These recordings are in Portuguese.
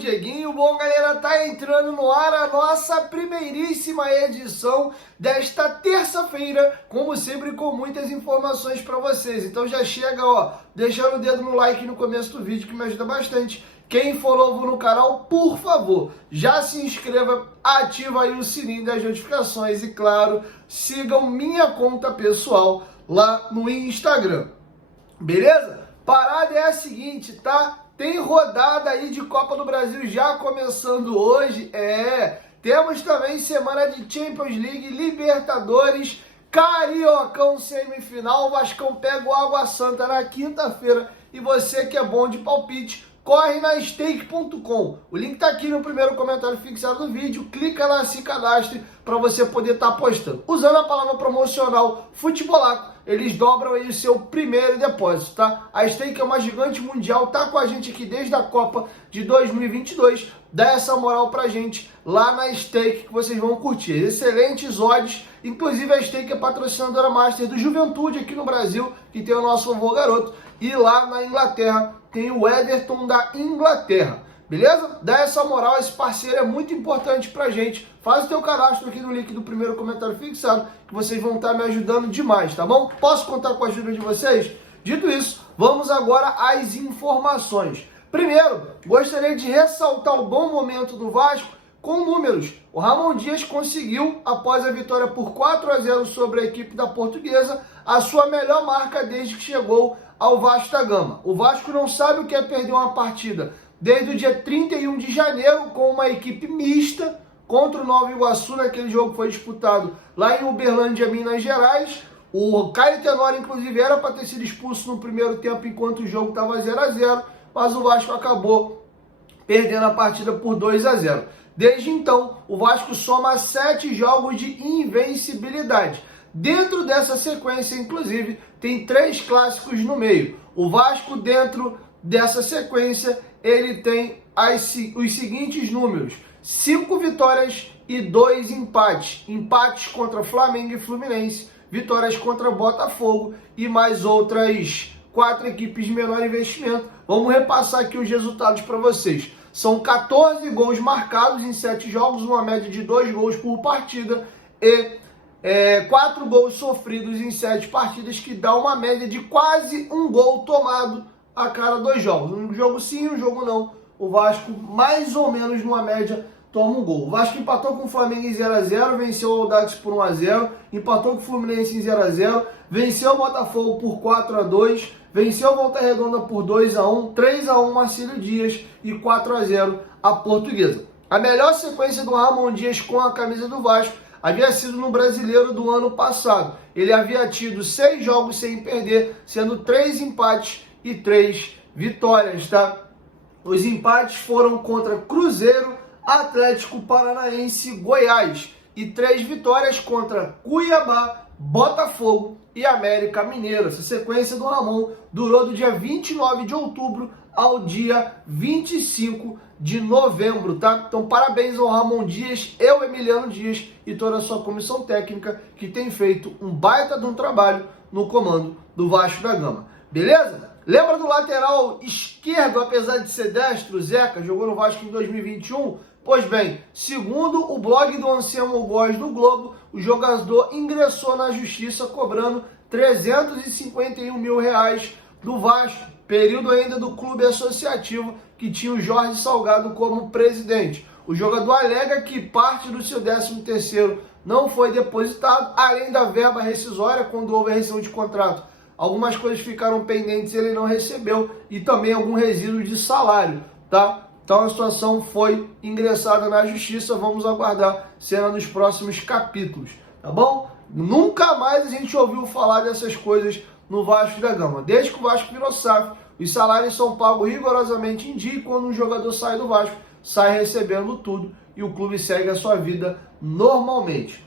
Dieguinho. Bom, galera, tá entrando no ar a nossa primeiríssima edição desta terça-feira, como sempre, com muitas informações para vocês. Então já chega, ó, deixando o dedo no like no começo do vídeo, que me ajuda bastante. Quem for novo no canal, por favor, já se inscreva, ativa aí o sininho das notificações e, claro, sigam minha conta pessoal lá no Instagram. Beleza? Parada é a seguinte, tá? Tem rodada aí de Copa do Brasil já começando hoje. Temos também semana de Champions League, Libertadores, Cariocão semifinal. O Vascão pega o Água Santa na quinta-feira. E você que é bom de palpite, corre na stake.com. O link tá aqui no primeiro comentário fixado do vídeo. Clica lá, se cadastre para você poder estar apostando. Usando a palavra promocional Futebolaco, eles dobram aí o seu primeiro depósito, tá? A Stake é uma gigante mundial, tá com a gente aqui desde a Copa de 2022. Dá essa moral pra gente lá na Stake que vocês vão curtir. Excelentes odds. Inclusive a Stake é patrocinadora master do Juventude aqui no Brasil, que tem o nosso vovô garoto. E lá na Inglaterra tem o Everton da Inglaterra. Beleza? Dá essa moral, esse parceiro é muito importante pra gente. Faz o teu cadastro aqui no link do primeiro comentário fixado, que vocês vão estar me ajudando demais, tá bom? Posso contar com a ajuda de vocês? Dito isso, vamos agora às informações. Primeiro, gostaria de ressaltar o bom momento do Vasco com números. O Ramon Dias conseguiu, após a vitória por 4-0 sobre a equipe da Portuguesa, a sua melhor marca desde que chegou ao Vasco da Gama. O Vasco não sabe o que é perder uma partida desde o dia 31 de janeiro com uma equipe mista contra o Nova Iguaçu. Naquele jogo foi disputado lá em Uberlândia, Minas Gerais. O Caio Tenório, inclusive, era para ter sido expulso no primeiro tempo enquanto o jogo estava 0-0, mas o Vasco acabou perdendo a partida por 2-0. Desde então, o Vasco soma 7 jogos de invencibilidade. Dentro dessa sequência, inclusive, tem 3 clássicos no meio. O Vasco, dentro dessa sequência, ele tem os seguintes números: 5 vitórias e 2 empates. Empates contra Flamengo e Fluminense, vitórias contra Botafogo e mais outras 4 equipes de menor investimento. Vamos repassar aqui os resultados para vocês. São 14 gols marcados em 7 jogos, uma média de 2 gols por partida, e 4 gols sofridos em 7 partidas, que dá uma média de quase um gol tomado a cada 2 jogos. Um jogo sim, um jogo não. O Vasco, mais ou menos numa média, toma um gol. O Vasco empatou com o Flamengo em 0-0, venceu o Audax por 1-0, empatou com o Fluminense em 0-0, venceu o Botafogo por 4-2, venceu o Volta Redonda por 2-1, 3-1 Marcílio Dias e 4-0 a Portuguesa. A melhor sequência do Ramon Dias com a camisa do Vasco havia sido no Brasileiro do ano passado. Ele havia tido 6 jogos sem perder, sendo 3 empates e 3 vitórias, tá? Os empates foram contra Cruzeiro, Atlético Paranaense, Goiás, e 3 vitórias contra Cuiabá, Botafogo e América Mineiro. Essa sequência do Ramon durou do dia 29 de outubro ao dia 25 de novembro, tá? Então, parabéns ao Ramon Dias, Emiliano Dias e toda a sua comissão técnica, que tem feito um baita de um trabalho no comando do Vasco da Gama. Beleza? Lembra do lateral esquerdo, apesar de ser destro, Zeca? Jogou no Vasco em 2021? Pois bem, segundo o blog do Anselmo Góes do Globo, o jogador ingressou na justiça cobrando R$351 mil do Vasco, período ainda do clube associativo que tinha o Jorge Salgado como presidente. O jogador alega que parte do seu 13º não foi depositado, além da verba rescisória quando houve a rescisão de contrato. Algumas coisas ficaram pendentes e ele não recebeu, e também algum resíduo de salário, tá? Então a situação foi ingressada na justiça, vamos aguardar cena nos próximos capítulos, tá bom? Nunca mais a gente ouviu falar dessas coisas no Vasco da Gama. Desde que o Vasco virou SAF, os salários são pagos rigorosamente em dia, e quando um jogador sai do Vasco, sai recebendo tudo e o clube segue a sua vida normalmente.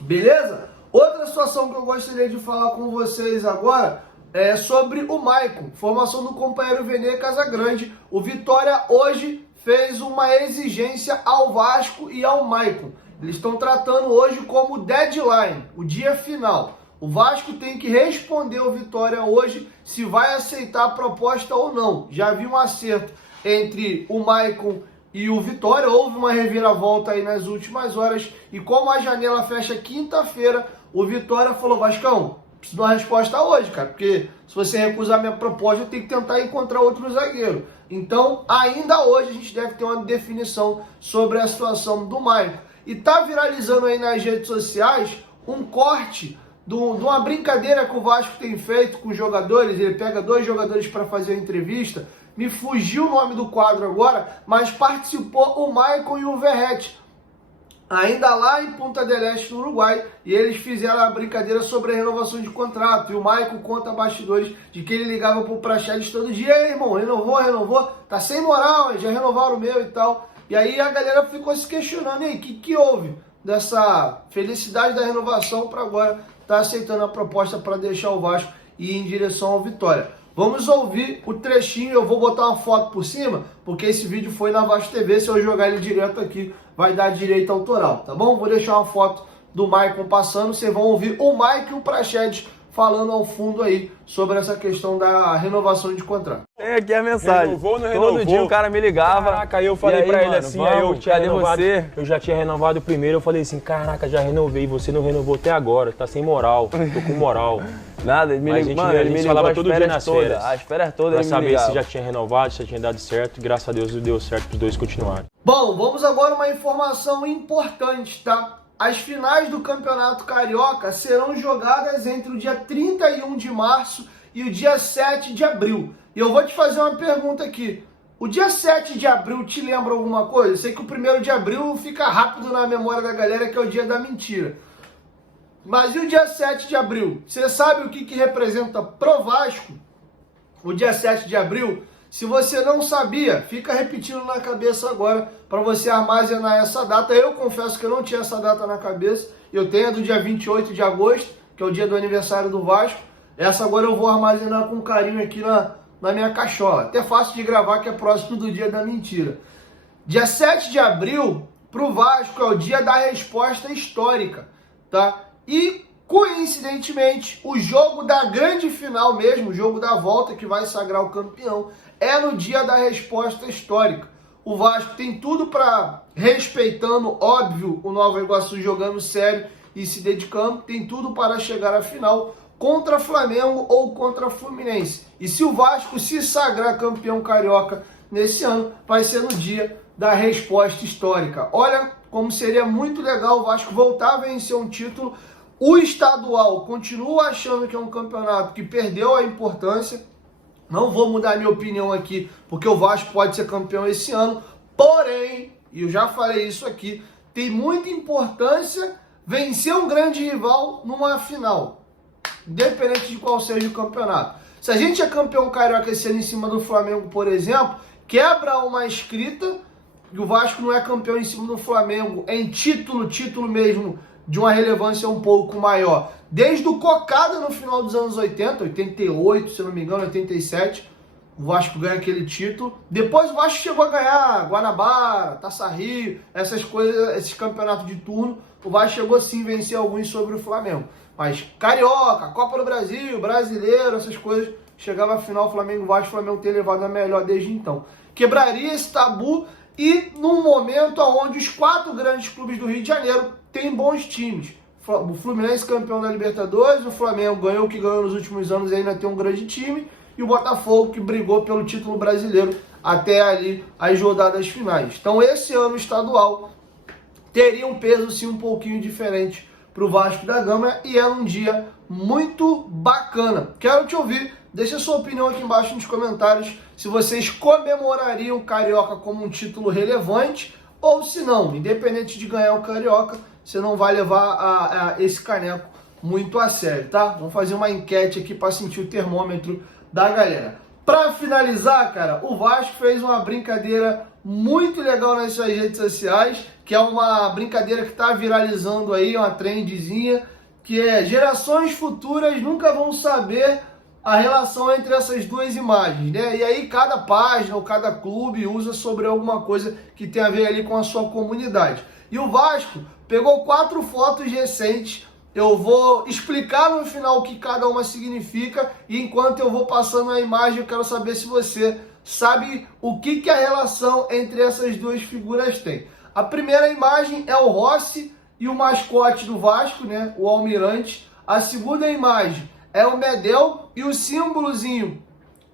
Beleza? Outra situação que eu gostaria de falar com vocês agora é sobre o Maicon. Formação do companheiro Vene Casagrande. O Vitória hoje fez uma exigência ao Vasco e ao Maicon. Eles estão tratando hoje como deadline, o dia final. O Vasco tem que responder ao Vitória hoje se vai aceitar a proposta ou não. Já havia um acerto entre o Maicon e o Vitória. Houve uma reviravolta aí nas últimas horas, e como a janela fecha quinta-feira, o Vitória falou: Vascão, preciso de uma resposta hoje, cara, porque se você recusar minha proposta, eu tenho que tentar encontrar outro zagueiro. Então, ainda hoje, a gente deve ter uma definição sobre a situação do Maicon. E tá viralizando aí nas redes sociais um corte de uma brincadeira que o Vasco tem feito com os jogadores. Ele pega 2 jogadores para fazer a entrevista. Me fugiu o nome do quadro agora, mas participou o Maicon e o Verratti, ainda lá em Punta del Este, no Uruguai, e eles fizeram a brincadeira sobre a renovação de contrato. E o Maicon conta bastidores de que ele ligava pro Praxedes todo dia: ei, irmão, renovou, tá sem moral, já renovaram o meu e tal. E aí a galera ficou se questionando: e aí, o que houve dessa felicidade da renovação para agora tá aceitando a proposta para deixar o Vasco e ir em direção ao Vitória? Vamos ouvir o trechinho. Eu vou botar uma foto por cima, porque esse vídeo foi na Vasco TV. Se eu jogar ele direto aqui, vai dar direito autoral, tá bom? Vou deixar uma foto do Maicon passando. Vocês vão ouvir o Mike e o Praxedes falando ao fundo aí sobre essa questão da renovação de contrato. Tem aqui a mensagem. Renovou, não renovou? Todo dia o cara me ligava. Caraca, aí eu falei pra ele assim, vamos, aí eu tinha renovado. Você? Eu já tinha renovado primeiro, eu falei assim: caraca, já renovei, você não renovou até agora, tá sem moral, tô com moral. Nada, ele me Mas ligou, a gente falava todo dia nas férias. As férias todas Pra ele me saber ligava. se já tinha renovado, se já tinha dado certo. Graças a Deus deu certo pros dois continuarem. Bom, vamos agora uma informação importante, tá? As finais do Campeonato Carioca serão jogadas entre o dia 31 de março e o dia 7 de abril. E eu vou te fazer uma pergunta aqui. O dia 7 de abril te lembra alguma coisa? Eu sei que o 1º de abril fica rápido na memória da galera, que é o dia da mentira. Mas e o dia 7 de abril? Você sabe o que representa pro Vasco o dia 7 de abril? Se você não sabia, fica repetindo na cabeça agora para você armazenar essa data. Eu confesso que eu não tinha essa data na cabeça. Eu tenho a do dia 28 de agosto, que é o dia do aniversário do Vasco. Essa agora eu vou armazenar com carinho aqui na minha cachola. Até fácil de gravar, que é próximo do dia da mentira. Dia 7 de abril, pro Vasco, é o dia da resposta histórica, tá? E, coincidentemente, o jogo da grande final mesmo, o jogo da volta que vai sagrar o campeão, é no dia da resposta histórica. O Vasco tem tudo para, respeitando, óbvio, o Nova Iguaçu jogando sério e se dedicando, tem tudo para chegar à final contra Flamengo ou contra Fluminense. E se o Vasco se sagrar campeão carioca nesse ano, vai ser no dia da resposta histórica. Olha como seria muito legal o Vasco voltar a vencer um título. O estadual continua achando que é um campeonato que perdeu a importância. Não vou mudar minha opinião aqui, porque o Vasco pode ser campeão esse ano. Porém, e eu já falei isso aqui, tem muita importância vencer um grande rival numa final, independente de qual seja o campeonato. Se a gente é campeão carioca esse ano em cima do Flamengo, por exemplo, quebra uma escrita, e o Vasco não é campeão em cima do Flamengo em título mesmo, de uma relevância um pouco maior. Desde o Cocada no final dos anos 80, 88, se não me engano, 87, o Vasco ganha aquele título. Depois o Vasco chegou a ganhar Guanabara, Taça Rio, essas coisas, esses campeonatos de turno. O Vasco chegou sim a vencer alguns sobre o Flamengo. Mas Carioca, Copa do Brasil, Brasileiro, essas coisas, chegava a final, Flamengo, Vasco, o Flamengo ter levado a melhor desde então. Quebraria esse tabu e num momento onde os 4 grandes clubes do Rio de Janeiro têm bons times. O Fluminense campeão da Libertadores, o Flamengo ganhou o que ganhou nos últimos anos e ainda tem um grande time, e o Botafogo que brigou pelo título brasileiro até ali as rodadas finais. Então esse ano estadual teria um peso sim um pouquinho diferente para o Vasco da Gama, e é um dia muito bacana. Quero te ouvir, deixa a sua opinião aqui embaixo nos comentários, se vocês comemorariam o Carioca como um título relevante, ou se não, independente de ganhar o Carioca, você não vai levar esse caneco muito a sério, tá? Vamos fazer uma enquete aqui para sentir o termômetro da galera. Para finalizar, cara, o Vasco fez uma brincadeira muito legal nas suas redes sociais, que é uma brincadeira que está viralizando aí, uma trendzinha, que é: gerações futuras nunca vão saber a relação entre essas duas imagens, né? E aí cada página ou cada clube usa sobre alguma coisa que tem a ver ali com a sua comunidade. E o Vasco pegou 4 fotos recentes. Eu vou explicar no final o que cada uma significa, e enquanto eu vou passando a imagem, eu quero saber se você sabe o que a relação entre essas duas figuras tem. A primeira imagem é o Rossi e o mascote do Vasco, né, o Almirante. A segunda imagem é o Medel e o símbolozinho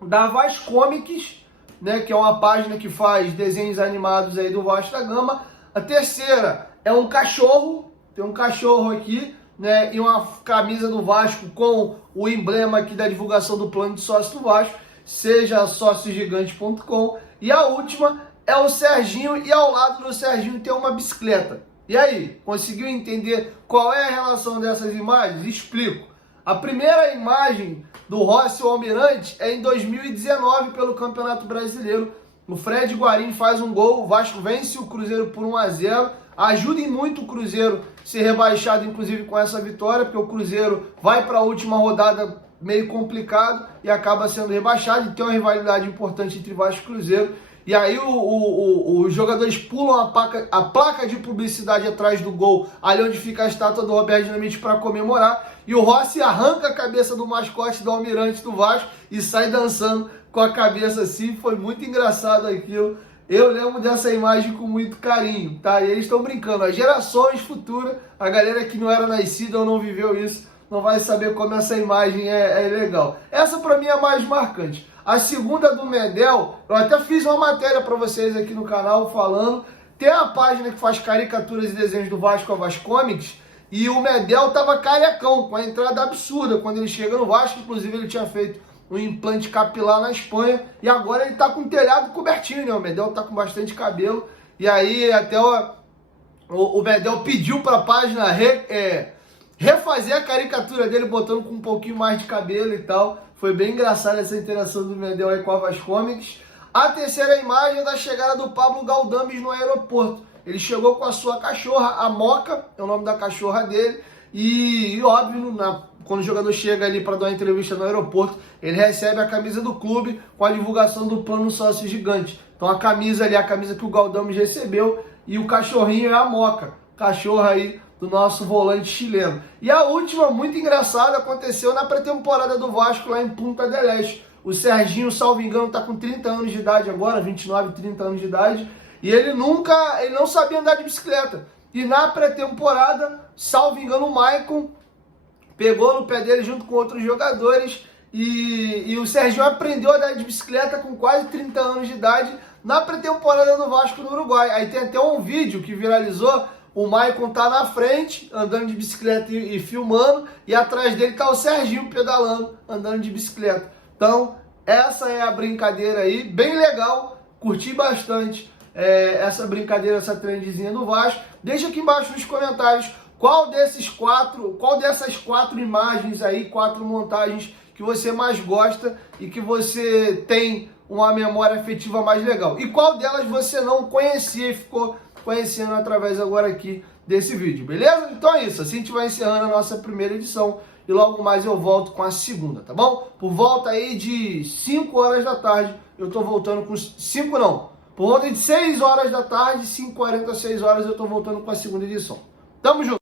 da Vascomics, né, que é uma página que faz desenhos animados aí do Vasco da Gama. A terceira é um cachorro, tem um cachorro aqui, né, e uma camisa do Vasco com o emblema aqui da divulgação do plano de sócio do Vasco, seja sóciogigante.com. E a última é o Serginho, e ao lado do Serginho tem uma bicicleta. E aí, conseguiu entender qual é a relação dessas imagens? Explico. A primeira imagem do Rossi, o Almirante, é em 2019 pelo Campeonato Brasileiro. O Fred Guarim faz um gol, o Vasco vence o Cruzeiro por 1-0. Ajudem muito o Cruzeiro ser rebaixado, inclusive com essa vitória, porque o Cruzeiro vai para a última rodada meio complicado e acaba sendo rebaixado, e tem uma rivalidade importante entre Vasco e Cruzeiro. E aí os jogadores pulam a placa de publicidade atrás do gol, ali onde fica a estátua do Roberto Dinamite, para comemorar. E o Rossi arranca a cabeça do mascote do Almirante do Vasco e sai dançando com a cabeça assim. Foi muito engraçado aquilo. Eu lembro dessa imagem com muito carinho, tá? E eles estão brincando. As gerações futuras, a galera que não era nascida ou não viveu isso, não vai saber como essa imagem é legal. Essa para mim é a mais marcante. A segunda do Medel, eu até fiz uma matéria para vocês aqui no canal falando. Tem a página que faz caricaturas e desenhos do Vasco, a Vascomics, e o Medel tava carecão, com a entrada absurda quando ele chega no Vasco. Inclusive ele tinha feito um implante capilar na Espanha, e agora ele tá com o telhado cobertinho, né? O Medel tá com bastante cabelo, e aí até o Medel pediu para a página refazer a caricatura dele, botando com um pouquinho mais de cabelo e tal. Foi bem engraçada essa interação do Medel aí com a Vascomics. A terceira imagem é da chegada do Pablo Galdames no aeroporto. Ele chegou com a sua cachorra, a Moca, é o nome da cachorra dele, e óbvio, quando o jogador chega ali para dar uma entrevista no aeroporto, ele recebe a camisa do clube com a divulgação do plano sócio gigante. Então a camisa ali, a camisa que o Galdames recebeu, e o cachorrinho é a Moca, cachorra aí do nosso volante chileno. E a última, muito engraçada, aconteceu na pré-temporada do Vasco lá em Punta del Este. O Serginho, salvo engano, está com 30 anos de idade agora, 29, 30 anos de idade, e ele não sabia andar de bicicleta. E na pré-temporada, salvo engano, o Maicon pegou no pé dele junto com outros jogadores, e o Serginho aprendeu a andar de bicicleta com quase 30 anos de idade na pré-temporada do Vasco no Uruguai. Aí tem até um vídeo que viralizou. O Maicon tá na frente, andando de bicicleta e filmando, e atrás dele tá o Serginho pedalando, andando de bicicleta. Então, essa é a brincadeira aí, bem legal, curti bastante essa brincadeira, essa trendzinha do Vasco. Deixa aqui embaixo nos comentários qual dessas quatro imagens aí, 4 montagens que você mais gosta e que você tem uma memória afetiva mais legal. E qual delas você não conhecia e ficou conhecendo através agora aqui desse vídeo, beleza? Então é isso, assim a gente vai encerrando a nossa primeira edição e logo mais eu volto com a segunda, tá bom? Por volta aí de 5 horas da tarde, eu tô voltando com... 5 não, por volta de 6 horas da tarde, 5h40, 6 horas, eu tô voltando com a segunda edição. Tamo junto!